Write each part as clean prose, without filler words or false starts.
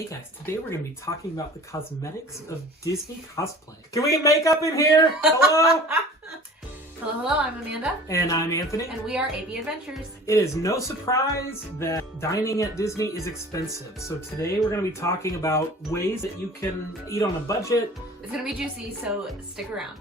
Hey guys, today we're going to be talking about the cosmetics of Disney cosplay. Can we get makeup in here? Hello? Hello, I'm Amanda. And I'm Anthony. And we are AB Adventures. It is no surprise that dining at Disney is expensive. So today we're going to be talking about ways that you can eat on a budget. It's going to be juicy, so stick around.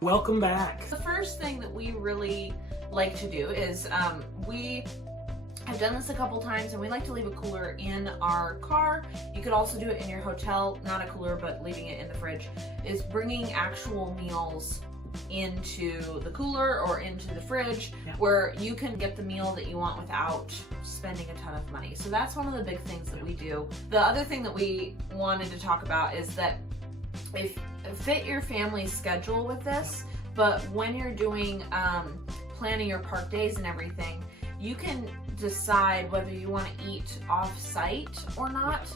Welcome back. The first thing that we really like to do is we have done this a couple times, and we like to leave a cooler in our car. You could also do it in your hotel, not a cooler, but leaving it in the fridge, is bringing actual meals into the cooler or into the fridge, where you can get the meal that you want without spending a ton of money. So that's one of the big things that we do. The other thing that we wanted to talk about is that if fit your family's schedule with this, but when you're doing planning your park days and everything, you can decide whether you want to eat off-site or not.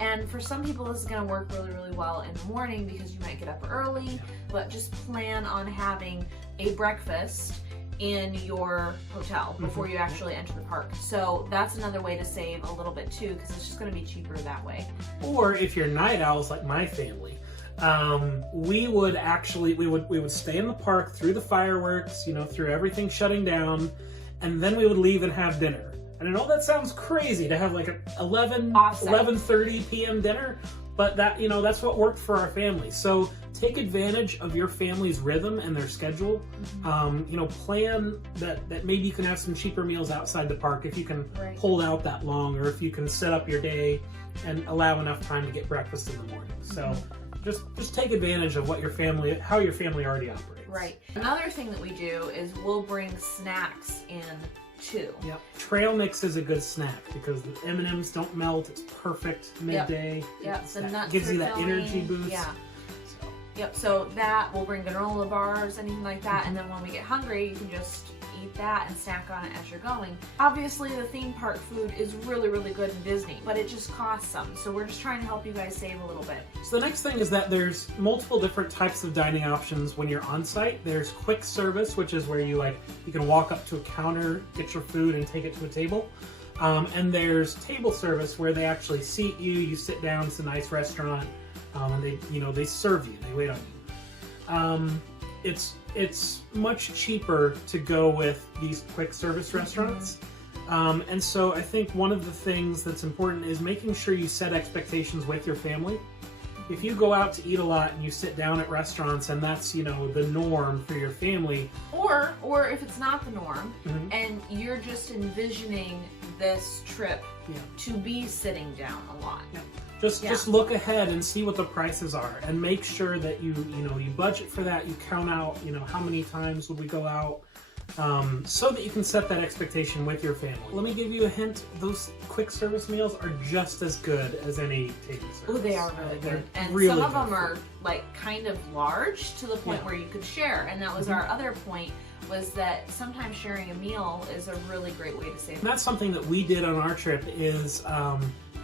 And for some people, this is going to work really, really well in the morning because you might get up early, but just plan on having a breakfast in your hotel before you actually enter the park. So that's another way to save a little bit too, because it's just going to be cheaper that way. Or if you're night owls like my family, we would stay in the park through the fireworks, through everything shutting down, and then we would leave and have dinner. And I know that sounds crazy to have like an 11:30 p.m. dinner, but that's what worked for our family. So take advantage of your family's rhythm and their schedule. Plan that maybe you can have some cheaper meals outside the park if you can hold out that long, or if you can set up your day and allow enough time to get breakfast in the morning. So just take advantage of how your family already operates. Right. Another thing that we do is we'll bring snacks in too. Yep. Trail mix is a good snack because the M&Ms don't melt. It's perfect midday. Yep. The nuts gives you that filling. energy boost. Yeah. Yep. So that we'll bring granola bars, anything like that, and then when we get hungry, you can just eat that and snack on it as you're going. Obviously, the theme park food is really, really good in Disney, but it just costs some. So we're just trying to help you guys save a little bit. So the next thing is that there's multiple different types of dining options when you're on site. There's quick service, which is where you can walk up to a counter, get your food, and take it to a table. And there's table service, where they actually seat you. You sit down. It's a nice restaurant, and they serve you. They wait on you. It's much cheaper to go with these quick service restaurants. And so I think one of the things that's important is making sure you set expectations with your family. If you go out to eat a lot and you sit down at restaurants and that's, the norm for your family. Or if it's not the norm and you're just envisioning this trip to be sitting down a lot. Just look ahead and see what the prices are, and make sure that you budget for that. You count out, how many times would we go out, so that you can set that expectation with your family. Let me give you a hint. Those quick service meals are just as good as any table service. Oh, they are really good. And really some of them are kind of large to the point where you could share. And that was our other point, was that sometimes sharing a meal is a really great way to save. And that's something that we did on our trip is,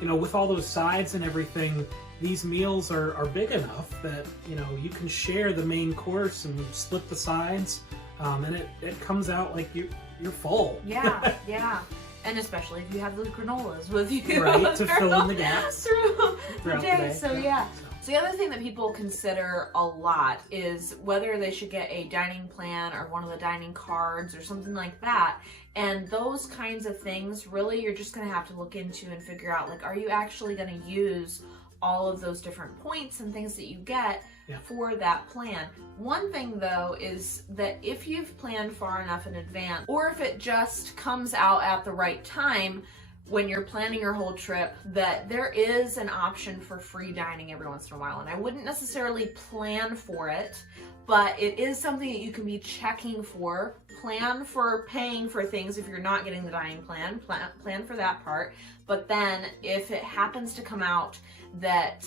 with all those sides and everything, these meals are big enough that, you can share the main course and split the sides, and it comes out like you're full. Yeah. And especially if you have those granolas with you. Right, to fill in the gaps through the day. So the other thing that people consider a lot is whether they should get a dining plan or one of the dining cards or something like that. And those kinds of things, really, you're just going to have to look into and figure out, are you actually going to use all of those different points and things that you get for that plan? One thing, though, is that if you've planned far enough in advance, or if it just comes out at the right time, when you're planning your whole trip, that there is an option for free dining every once in a while. And I wouldn't necessarily plan for it, but it is something that you can be checking for. Plan for paying for things if you're not getting the dining plan. Plan for that part. But then if it happens to come out that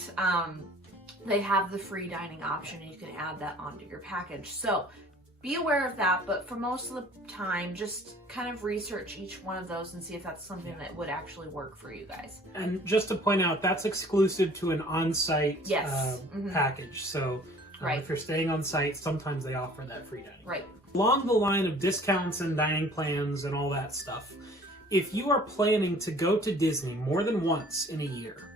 they have the free dining option, and you can add that onto your package. So be aware of that, but for most of the time, just kind of research each one of those and see if that's something that would actually work for you guys. And just to point out, that's exclusive to an on-site Yes. package. So Right. if you're staying on site, sometimes they offer that free dining. Right. Along the line of discounts and dining plans and all that stuff, if you are planning to go to Disney more than once in a year,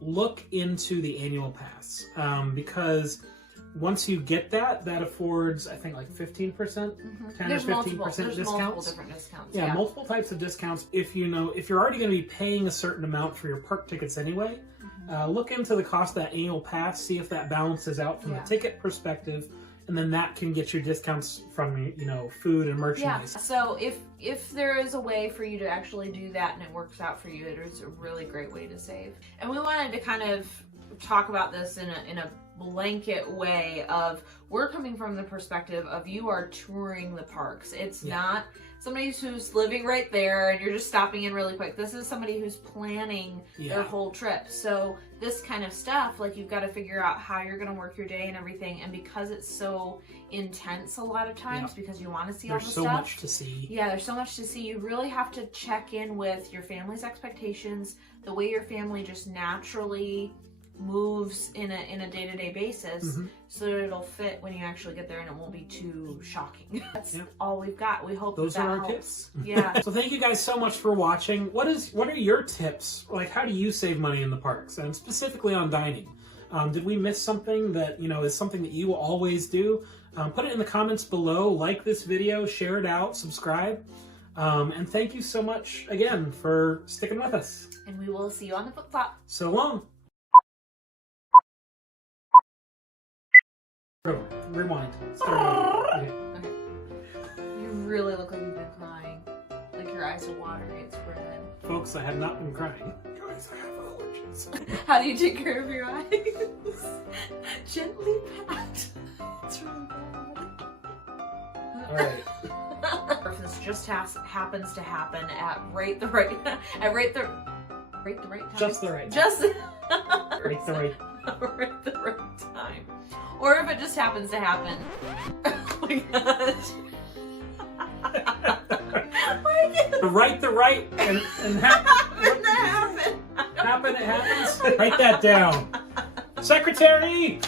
look into the annual pass, because once you get that affords, I think, like 15%, 10 There's or 15% multiple discounts. different discounts. Yeah, multiple types of discounts. If you're already going to be paying a certain amount for your park tickets anyway, look into the cost of that annual pass, see if that balances out from a ticket perspective, and then that can get your discounts from, food and merchandise. Yeah. So if there is a way for you to actually do that and it works out for you, it is a really great way to save. And we wanted to kind of talk about this in a blanket way of, we're coming from the perspective of you are touring the parks. It's not somebody who's living right there and you're just stopping in really quick. This is somebody who's planning their whole trip. So this kind of stuff, like, you've got to figure out how you're going to work your day and everything. And because it's so intense a lot of times, because you want to see all the stuff. There's so much to see. Yeah, there's so much to see. You really have to check in with your family's expectations, the way your family just naturally moves in a day-to-day basis, so that it'll fit when you actually get there and it won't be too shocking. That's all we've got. We hope those that are our helps. tips. Yeah. So thank you guys so much for watching. What are your tips? Like, how do you save money in the parks, and specifically on dining? Did we miss something that is something that you always do? Put it in the comments below. Like this video, share it out, subscribe, and thank you so much again for sticking with us. And we will see you on the flip flop. So long. Rewind. Start over. Okay. You really look like you've been crying. Like your eyes are watering. It's red. Folks, I have not been crying. Guys, I have allergies. How do you take care of your eyes? Gently pat. It's really bad. All right. If this just happens to happen at rate the right time. Just the right time. Just Rate the right. Right the right time. Or if it just happens to happen. Oh my gosh. The right, and happen, it happens. Write that down. Secretary!